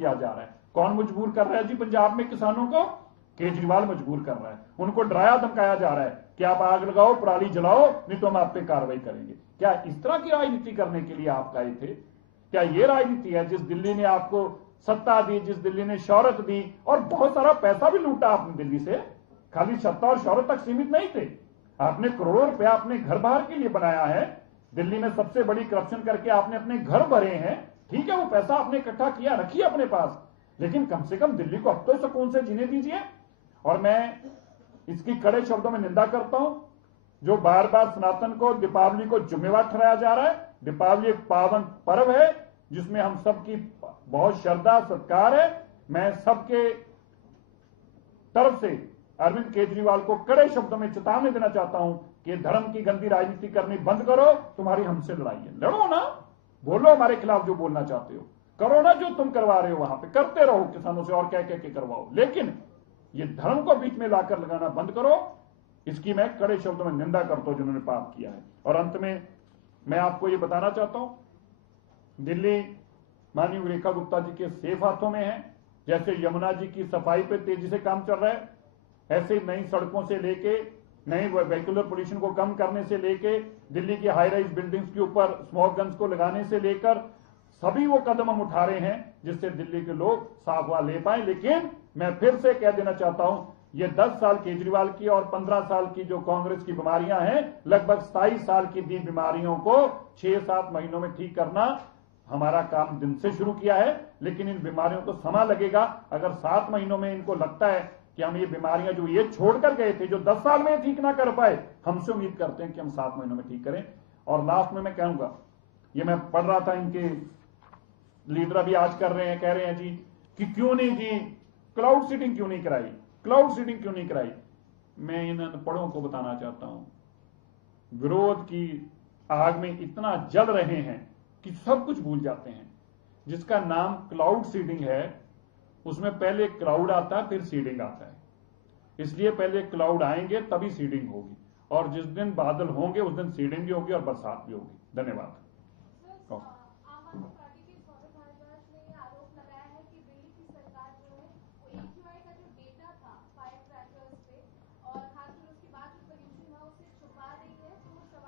किया जा रहा है। कौन मजबूर कर रहा है जी पंजाब में किसानों को? केजरीवाल मजबूर कर रहा है। उनको डराया धमकाया जा रहा है कि आप आग लगाओ, पराली जलाओ, नहीं तो हम आप पे कार्रवाई करेंगे। क्या इस तरह की राजनीति करने के लिए आप आए थे? क्या ये राजनीति है जिस दिल्ली ने आपको सत्ता दी, जिस दिल्ली ने शौहरत दी, और बहुत सारा पैसा भी लूटा आपने दिल्ली से? खाली सत्ता और शौहरत तक सीमित नहीं थे, आपने करोड़ों रुपया अपने घर बाहर के लिए बनाया है। दिल्ली में सबसे बड़ी करप्शन करके आपने अपने घर भरे हैं। ठीक है, वो पैसा आपने इकट्ठा किया, रखिए अपने पास, लेकिन कम से कम दिल्ली को अब तो सुकून से जीने दीजिए। और मैं इसकी कड़े शब्दों में निंदा करता हूं जो बार बार सनातन को, दीपावली को जिम्मेवार ठहराया जा रहा है। दीपावली एक पावन पर्व है जिसमें हम सबकी बहुत श्रद्धा सत्कार है। मैं सबके तरफ से अरविंद केजरीवाल को कड़े शब्दों में चेतावनी देना चाहता हूं कि धर्म की गंदी राजनीति करनी बंद करो। तुम्हारी हमसे लड़ाई है, लड़ो ना, बोलो हमारे खिलाफ जो बोलना चाहते हो, करो ना, जो तुम करवा रहे हो वहां पे करते रहो किसानों से, और क्या कह के करवाओ, लेकिन ये धर्म को बीच में लाकर लगाना बंद करो। इसकी मैं कड़े शब्दों में निंदा करता हूं जिन्होंने पाप किया है। और अंत में मैं आपको ये बताना चाहता हूं, दिल्ली माननीय रेखा गुप्ता जी के सेफ हाथों में है। जैसे यमुना जी की सफाई पे तेजी से काम चल रहा है, ऐसे ही नई सड़कों से लेके, नई वेहिकुलर पोल्यूशन को कम करने से लेके, दिल्ली की हाई राइज बिल्डिंग्स के ऊपर स्मोक गन्स को लगाने से लेकर सभी वो कदम हम उठा रहे हैं जिससे दिल्ली के लोग साफ हवा ले पाए। लेकिन मैं फिर से कह देना चाहता हूं, ये 10 साल केजरीवाल की और 15 साल की जो कांग्रेस की बीमारियां हैं, लगभग 27 साल की दी बीमारियों को 6-7 महीनों में ठीक करना हमारा काम दिन से शुरू किया है। लेकिन इन बीमारियों को समय लगेगा। अगर 7 महीनों में इनको लगता है कि हम ये बीमारियां जो ये छोड़कर गए थे, जो 10 साल में ठीक ना कर पाए, हमसे उम्मीद करते हैं कि हम 7 महीनों में ठीक करें। और लास्ट में मैं कहूंगा, ये मैं पढ़ रहा था, इनके लीडर अभी आज कर रहे हैं, कह रहे हैं जी कि क्यों नहीं जी क्लाउड सीडिंग क्यों नहीं कराई, क्लाउड सीडिंग क्यों नहीं कराई। मैं इन अनपढ़ों को बताना चाहता हूं, विरोध की आग में इतना जल रहे हैं कि सब कुछ भूल जाते हैं। जिसका नाम क्लाउड सीडिंग है उसमें पहले क्लाउड आता है फिर सीडिंग आता है, इसलिए पहले क्लाउड आएंगे तभी सीडिंग होगी, और जिस दिन बादल होंगे उस दिन सीडिंग भी होगी और बरसात भी होगी। धन्यवाद।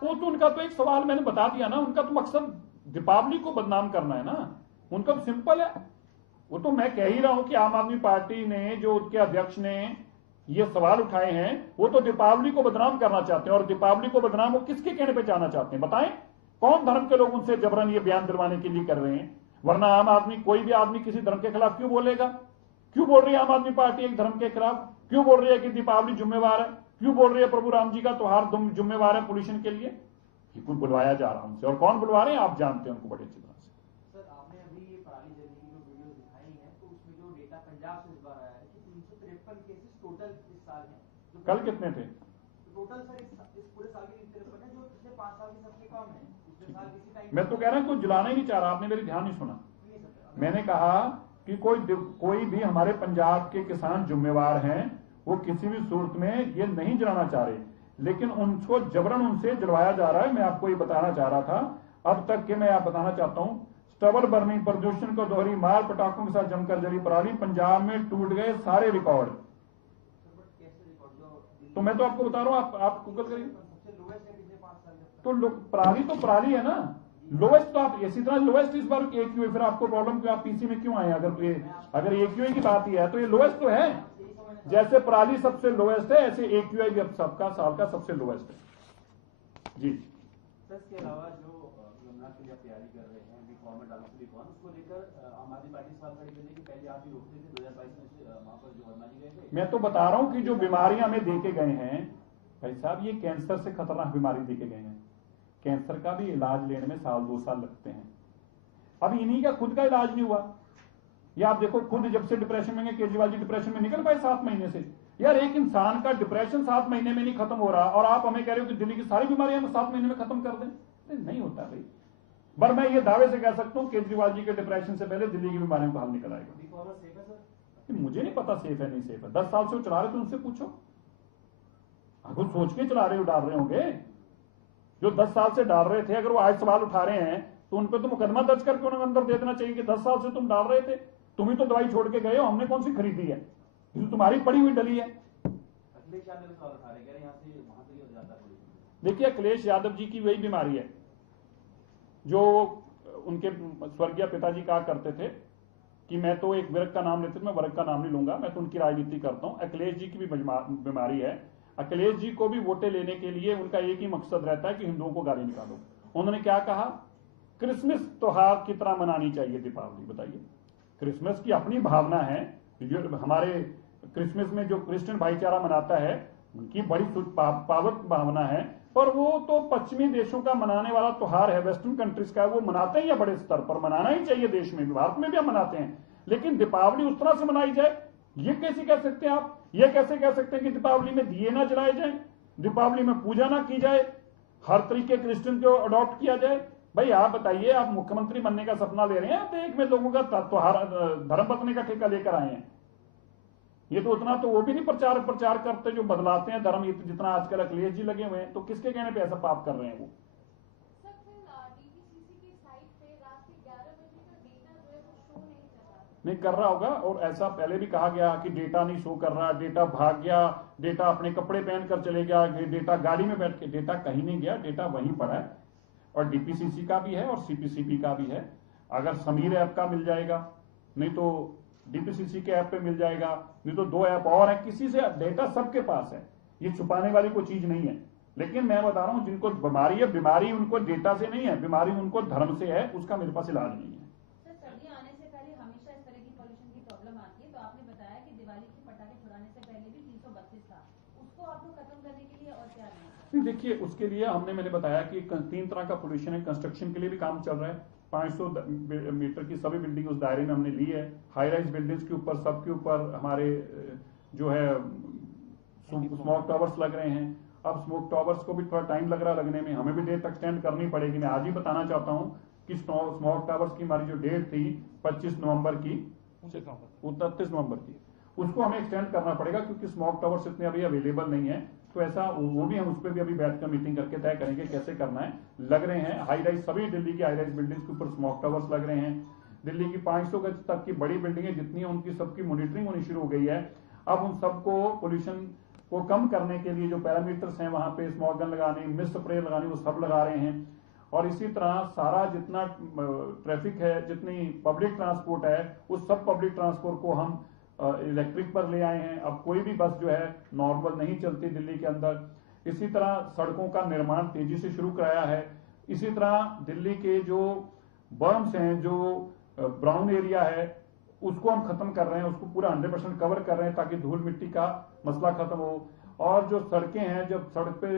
वो तो उनका तो एक सवाल मैंने बता दिया ना, उनका तो मकसद दीपावली को बदनाम करना है ना, उनका तो सिंपल है। वो तो मैं कह ही रहा हूं कि आम आदमी पार्टी ने, जो उसके अध्यक्ष ने ये सवाल उठाए हैं, वो तो दीपावली को बदनाम करना चाहते हैं। और दीपावली को बदनाम वो किसके कहने पे जाना चाहते हैं बताएं? कौन धर्म के लोग उनसे जबरन ये बयान दिलवाने के लिए कर रहे हैं? वरना आम आदमी, कोई भी आदमी किसी धर्म के खिलाफ क्यों बोलेगा? क्यों बोल रही है आम आदमी पार्टी एक धर्म के खिलाफ? क्यों बोल रही है कि दीपावली जिम्मेवार है? क्यों बोल रही है प्रभु राम जी का त्योहार जिम्मेवार है पोल्यूशन के लिए? कोई बुलवाया जा रहा है उनसे, और कौन बुलवा रहे हैं आप जानते हैं उनको बड़े अच्छी तरह से। सर, आपने अभी ये पराली जलने की जो वीडियो दिखाई है, तो उसमें जो डेटा पंजाब से इस बार आया है कि 353 केसेस टोटल इस साल हैं। कल कितने थे? टोटल सर इस पूरे साल के 353 है, जो पिछले 5 साल के सबसे कम है। पिछले साल किसी टाइम मैं तो कह रहा हूं कोई जलाना ही नहीं चाह रहा, आपने मेरी ध्यान नहीं सुना। मैंने कहा कि कोई भी हमारे पंजाब के किसान जिम्मेवार हैं, वो किसी भी सूरत में ये नहीं जलाना चाह रहे, लेकिन उनको जबरन उनसे जलवाया जा रहा है। मैं आपको ये बताना चाह रहा था। अब तक के मैं आप बताना चाहता हूं, स्टबल बर्निंग, प्रदूषण को दोहरी मार, पटाखों के साथ जमकर जली पराली, पंजाब में टूट गए सारे रिकॉर्ड। तो मैं तो आपको बता रहा हूं, आप गूगल करिए। तो पराली है ना लोएस्ट, तो आप इसी तरह लोएस्ट इस बार AQA, फिर आपको प्रॉब्लम क्यों, आप PC में क्यों आए? अगर AQA की बात ही है तो ये लोएस्ट तो है। जैसे पराली सबसे लोएस्ट है, ऐसे AQA भी अब सबका साल का सबसे लोएस्ट है जी। इसके अलावा जो यमुना के लिए तैयारी कर रहे हैं उसको लेकर आम आदमी पार्टी सवाल खड़ी करने की पहले आप ही रोकते थे 2022 में वहां पर जो वर्मा जी गए थे। मैं तो बता रहा हूं कि जो बीमारियां हमें देके गए हैं भाई साहब, ये कैंसर से खतरनाक बीमारी देके गए हैं। कैंसर का भी इलाज लेने में 1-2 साल लगते हैं। अब इन्हीं का खुद का इलाज नहीं हुआ। या आप देखो, खुद जब से डिप्रेशन में, केजरीवाल जी डिप्रेशन में निकल पाए 7 महीने से। यार एक इंसान का डिप्रेशन 7 महीने में नहीं खत्म हो रहा, और आप हमें कह रहे हो कि दिल्ली की सारी बीमारियां हम 7 महीने में खत्म कर दें। नहीं होता भाई। पर मैं ये दावे से कह सकता हूं केजरीवाल जी के डिप्रेशन से पहले दिल्ली की बीमारियों का हल निकल आएगा। मुझे नहीं पता सेफ है नहीं सेफ है, 10 साल से वो चला रहे थे, उनसे पूछो। अगर सोच के चला रहे हो, डाल रहे होंगे जो 10 साल से डाल रहे थे। अगर वो आज सवाल उठा रहे हैं तो उन पर तो मुकदमा दर्ज करके उन्हें अंदर दे देना चाहिए कि 10 साल से तुम डाल रहे थे। तुम ही तो दवाई छोड़ के गए हो, हमने कौन सी खरीदी है, ये तो तुम्हारी पड़ी हुई डली है। अखिलेश यादव भी सवाल उठा रहे, कह रहे यहाँ से वहां तक ही जाता है। देखिए अखिलेश यादव जी की वही बीमारी है जो उनके स्वर्गीय पिताजी कहा करते थे कि मैं तो एक वर्ग का नाम लेते थे, मैं वर्ग का नाम नहीं लूंगा, मैं तो उनकी राजनीति करता हूं। अखिलेश जी की भी बीमारी है। अखिलेश जी को भी वोटें लेने के लिए उनका एक ही मकसद रहता है कि हिंदुओं को गाली निकालो। उन्होंने क्या कहा, क्रिसमस त्योहार की तरह मनानी चाहिए दीपावली। बताइए, क्रिसमस की अपनी भावना है, हमारे क्रिसमस में जो क्रिश्चियन भाईचारा मनाता है उनकी बड़ी पावक भावना है, पर वो तो पश्चिमी देशों का मनाने वाला त्योहार है, वेस्टर्न कंट्रीज का, वो मनाते ही है, बड़े स्तर पर मनाना ही चाहिए, देश में भी, भारत में भी हम मनाते हैं, लेकिन दीपावली उस तरह से मनाई जाए, ये कैसे कह सकते हैं आप? ये कैसे कह सकते हैं कि दीपावली में दिए ना जलाए जाए, दीपावली में पूजा ना की जाए, हर तरीके क्रिश्चियन को अडॉप्ट किया जाए? भाई आप बताइए, आप मुख्यमंत्री बनने का सपना ले रहे हैं तो एक में लोगों का त्योहार धर्म पत्नी का ठेका लेकर आए हैं। ये तो उतना तो वो भी नहीं प्रचार करते जो बदलाते हैं धर्म, जितना आजकल अखिलेश जी लगे हुए हैं। तो किसके कहने पे ऐसा पाप कर रहे हैं वो? नहीं कर रहा होगा, और ऐसा पहले भी कहा गया कि डेटा नहीं शो कर रहा, डेटा भाग गया, डेटा अपने कपड़े पहनकर चले गया, डेटा गाड़ी में बैठ के, डेटा कहीं नहीं गया, डेटा वहीं पड़ा है। और डीपीसीसी का भी है और सीपीसीपी का भी है। अगर समीर ऐप का मिल जाएगा, नहीं तो डीपीसीसी के ऐप पे मिल जाएगा, नहीं तो 2 ऐप और है, किसी से डेटा सबके पास है, ये छुपाने वाली कोई चीज नहीं है। लेकिन मैं बता रहा हूं जिनको बीमारी है, बीमारी उनको डेटा से नहीं है, बीमारी उनको धर्म से है, उसका मेरे पास इलाज नहीं है। सर, सर्दियां आने से पहले हमेशा इस तरह की पॉल्यूशन की प्रॉब्लम आती है, तो आपने बताया कि दिवाली के पटाखे छुड़ाने से पहले भी 332 था, उसको आप लोग खत्म करने के लिए और क्या नहीं? देखिए उसके लिए मैंने बताया कि 3 तरह का पोल्यूशन है। कंस्ट्रक्शन के लिए भी काम चल रहा है, 500 मीटर की सभी बिल्डिंग उस दायरे में हमने ली है। हाई राइज बिल्डिंग्स के ऊपर, सबके ऊपर हमारे जो है स्मोक टावर्स लग रहे हैं। अब स्मोक टावर्स को भी थोड़ा टाइम लग रहा है लगने में, हमें भी डेट एक्सटेंड करनी पड़ेगी। मैं आज ही बताना चाहता हूँ कि स्मोक टावर्स की हमारी जो डेट थी 25 नवंबर की, 29 नवंबर की, उसको हमें एक्सटेंड करना पड़ेगा क्योंकि स्मोक टावर्स इतने अभी अवेलेबल नहीं है। तो ऐसा वो भी हम उस पर भी अभी बैठकर मीटिंग करके तय करेंगे कैसे करना है। लग रहे हैं हाई राइज, सभी दिल्ली की हाई राइज बिल्डिंग्स के ऊपर स्मोक टावर्स लग रहे हैं। दिल्ली की 500 गज तक की बड़ी बिल्डिंगें जितनी हैं उनकी सबकी मॉनिटरिंग होनी शुरू हो गई है। अब उन सबको पोल्यूशन को कम करने के लिए जो पैरामीटर्स हैं, वहां पे स्मोक गन लगानी, मिस्ट स्प्रे लगानी, वो सब लगा रहे हैं। और इसी तरह सारा जितना ट्रैफिक है, जितनी पब्लिक ट्रांसपोर्ट है, उस सब पब्लिक ट्रांसपोर्ट को हम इलेक्ट्रिक पर ले आए हैं। अब कोई भी बस जो है नॉर्मल नहीं चलती दिल्ली के अंदर। इसी तरह सड़कों का निर्माण तेजी से शुरू कराया है। इसी तरह दिल्ली के जो बर्म्स हैं, जो ब्राउन एरिया है, उसको हम खत्म कर रहे हैं, उसको पूरा 100% कवर कर रहे हैं ताकि धूल मिट्टी का मसला खत्म हो। और जो सड़कें हैं, जब सड़क पे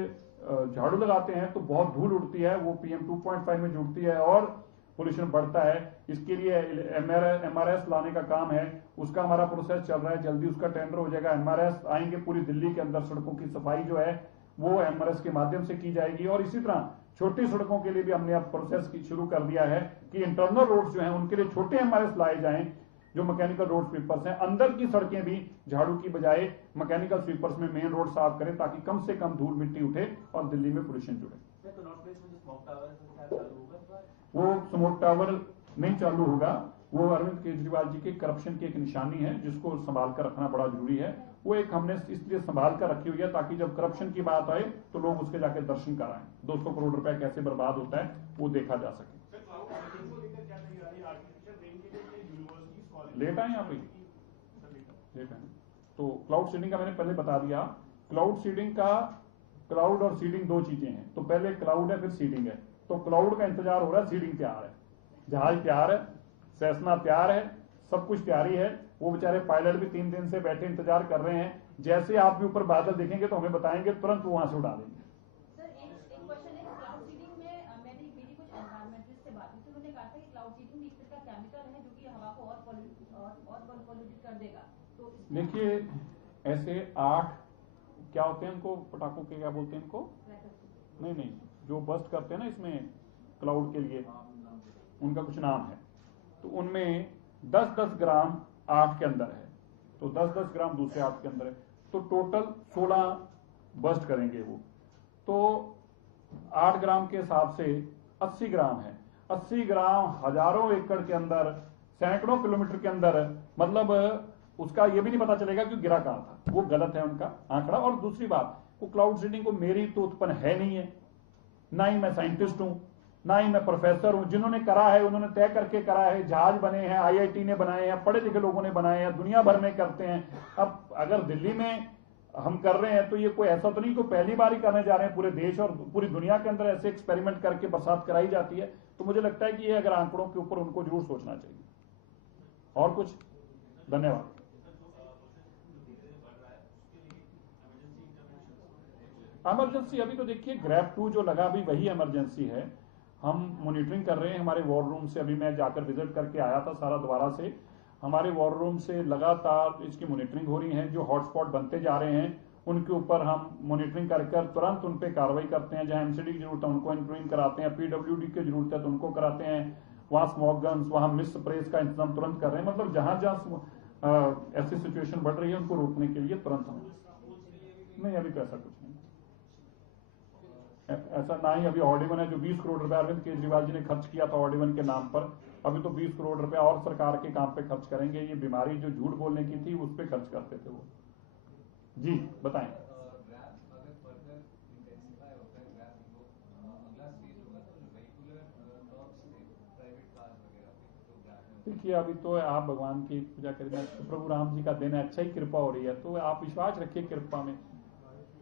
झाड़ू लगाते हैं तो बहुत धूल उड़ती है, वो PM 2.5 में जुड़ती है और पोल्यूशन बढ़ता है। इसके लिए MRS लाने का काम है, उसका हमारा प्रोसेस चल रहा है, जल्दी उसका टेंडर हो जाएगा। MRS आएंगे, पूरी दिल्ली के अंदर सड़कों की सफाई जो है वो MRS के माध्यम से की जाएगी। और इसी तरह छोटी सड़कों के लिए भी हमने अब प्रोसेस शुरू कर दिया है कि इंटरनल रोड जो है उनके लिए छोटे MRS लाए जाएं, जो मैकेनिकल रोड स्वीपर्स हैं। अंदर की सड़कें भी झाड़ू की बजाय मैकेनिकल स्वीपर्स में मेन रोड साफ करें ताकि कम से कम धूल मिट्टी उठे और दिल्ली में पोल्यूशन जुड़े। वो स्मोक टावर नहीं चालू होगा, वो अरविंद केजरीवाल जी के करप्शन की एक निशानी है जिसको संभाल कर रखना बड़ा जरूरी है। वो एक हमने इसलिए संभाल कर रखी हुई है ताकि जब करप्शन की बात आए तो लोग उसके जाके दर्शन कराएं, 200 करोड़ रुपए कैसे बर्बाद होता है वो देखा जा सके। लेट आए यहाँ पे, लेट आए तो क्लाउड सीडिंग का मैंने पहले बता दिया। क्लाउड सीडिंग का, क्लाउड और सीडिंग 2 चीजें हैं, तो पहले क्लाउड है फिर सीडिंग है। तो क्लाउड का इंतजार हो रहा है, सीडिंग तैयार है, जहाज तैयार है, सेस्ना तैयार है, सब कुछ तैयारी है। वो बेचारे पायलट भी 3 दिन से बैठे इंतजार कर रहे हैं। जैसे आप भी ऊपर बादल देखेंगे तो हमें बताएंगे, तुरंत वहां से उड़ा देंगे। सर एक क्वेश्चन है, क्लाउड सीडिंग में मेरी कुछ एनवायरमेंटलिस्ट से बात हुई थी, उन्होंने कहा था कि क्लाउड सीडिंग में एक तरह का केमिकल है जो कि हवा को और पॉल्यूटेड कर देगा। तो देखिए ऐसे 8 क्या होते हैं इनको, पटाखों के क्या बोलते हैं इनको, नहीं जो बस्ट करते हैं ना इसमें क्लाउड के लिए, उनका कुछ नाम है। तो उनमें 10-10 ग्राम 8 के अंदर है, तो 10-10 ग्राम दूसरे 8 के अंदर है, तो टोटल 16 बस्ट करेंगे वो। तो 8 ग्राम के हिसाब से 80 ग्राम है। 80 ग्राम हजारों एकड़ के अंदर सैकड़ों किलोमीटर के अंदर, मतलब उसका ये भी नहीं पता चलेगा कि गिरा कहां था। वो गलत है उनका आंकड़ा। और दूसरी बात, वो क्लाउड सीडिंग को मेरी तो उत्पन्न है नहीं है, ना ही मैं साइंटिस्ट हूं, ना ही मैं प्रोफेसर हूं। जिन्होंने करा है उन्होंने तय करके करा है, जहाज बने हैं, आईआईटी ने बनाए हैं, पढ़े लिखे लोगों ने बनाए हैं, दुनिया भर में करते हैं। अब अगर दिल्ली में हम कर रहे हैं तो ये कोई ऐसा तो नहीं, कोई पहली बार ही करने जा रहे हैं। पूरे देश और पूरी दुनिया के अंदर ऐसे एक्सपेरिमेंट करके बरसात कराई जाती है। तो मुझे लगता है कि ये अगर आंकड़ों के ऊपर उनको जरूर सोचना चाहिए। और कुछ? धन्यवाद। इमरजेंसी अभी तो देखिए ग्रैफ 2 जो लगा अभी वही इमरजेंसी है। हम मॉनिटरिंग कर रहे हैं हमारे वॉर रूम से। अभी मैं जाकर विजिट करके आया था सारा दोबारा से। हमारे वॉर रूम से लगातार इसकी मॉनिटरिंग हो रही है। जो हॉटस्पॉट बनते जा रहे हैं उनके ऊपर हम मॉनिटरिंग कर तुरंत उन पर कार्रवाई करते हैं। जहां एमसीडी की जरूरत है उनको इंटरवीन कराते हैं, पीडब्ल्यूडी की जरूरत है तो उनको कराते हैं। वहां स्मोक गन्स, वहां मिस स्प्रेस का इंतजाम तुरंत कर रहे हैं। मतलब जहां जहां ऐसी सिचुएशन बढ़ रही है उनको रोकने के लिए तुरंत हम नहीं। अभी तो ऐसा कुछ नहीं, ऐसा ना ही अभी ऑर्डिवन है जो 20 करोड़ रुपए अरविंद केजरीवाल जी ने खर्च किया था ऑर्डिवन के नाम पर। अभी तो 20 करोड़ रुपए और सरकार के काम पे खर्च करेंगे। ये बीमारी जो झूठ बोलने की थी उस पे खर्च करते थे वो। जी बताएं। देखिए अभी तो आप भगवान की पूजा करें, प्रभु राम जी का दिन है, अच्छा ही कृपा हो रही है, तो आप विश्वास रखिए कृपा में।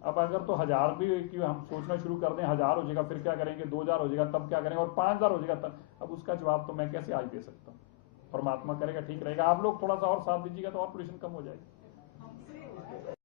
अब अगर तो 1000 भी कि हम सोचना शुरू कर दें 1000 हो जाएगा, फिर क्या करेंगे, 2000 हो जाएगा तब क्या करेंगे, और 5000 हो जाएगा तब, अब उसका जवाब तो मैं कैसे आज दे सकता हूँ। परमात्मा करेगा ठीक रहेगा। आप लोग थोड़ा सा और साथ दीजिएगा तो और पोल्यूशन कम हो जाएगी।